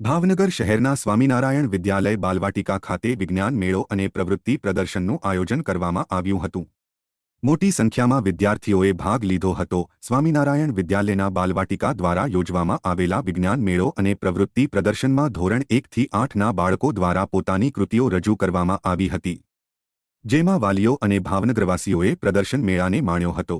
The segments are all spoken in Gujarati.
ભાવનગર શહેરના સ્વામિનારાયણ વિદ્યાલય બાલવાટિકા ખાતે વિજ્ઞાન મેળો અને પ્રવૃત્તિ પ્રદર્શનનું આયોજન કરવામાં આવ્યું હતું। મોટી સંખ્યામાં વિદ્યાર્થીઓએ ભાગ લીધો હતો। સ્વામિનારાયણ વિદ્યાલયના બાલવાટિકા દ્વારા યોજવામાં આવેલા વિજ્ઞાન મેળો અને પ્રવૃત્તિ પ્રદર્શનમાં ધોરણ 1 થી 8ના બાળકો દ્વારા પોતાની કૃતિઓ રજૂ કરવામાં આવી હતી, જેમાં વાલીઓ અને ભાવનગરવાસીઓએ પ્રદર્શન મેળાને માણ્યો હતો।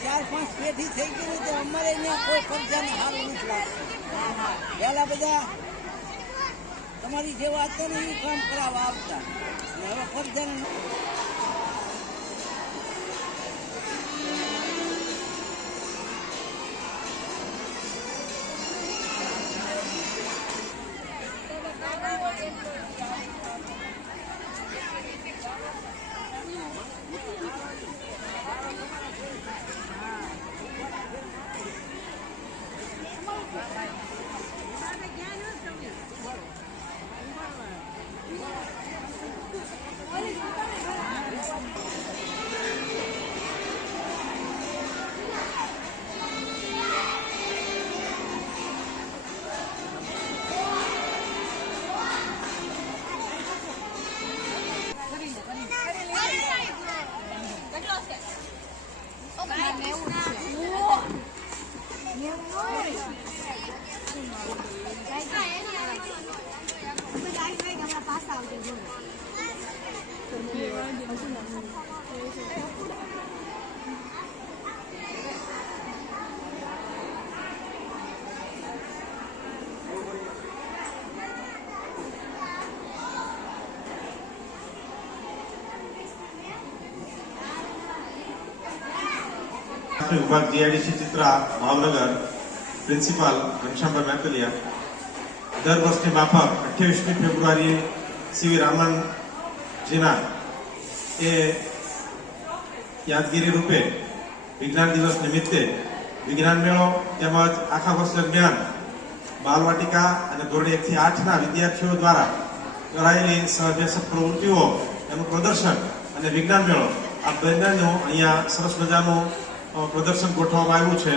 चार पांच पेटी थी गई तो अमरे कोई फर्जा नहीं हाल नहीं लगता। पहला बजा तमारी जेवा तो नहीं काम करावा आवता હવે ફરજા विभाग जीआईडीसी चित्रा भावनगर प्रिंसिपल घनश्यामभाई मैतलिया दर वर्ष की माफक 28 फेब्रुआरी सीवी रामन जीना ए यादगिरी रूपे विज्ञान दिवस निमित्ते विज्ञान मेळो તેમજ આખા વર્ષ દરમિયાન બાલવાટિકા અને ધોરણ 1 થી 8ના વિદ્યાર્થીઓ દ્વારા કરાયેલી સહઅભ્યાસક પ્રવૃત્તિઓ એનું પ્રદર્શન અને વિજ્ઞાન મેળો આ બંનેનું અહીંયા સરસ મજાનું પ્રદર્શન ગોઠવવામાં આવ્યું છે।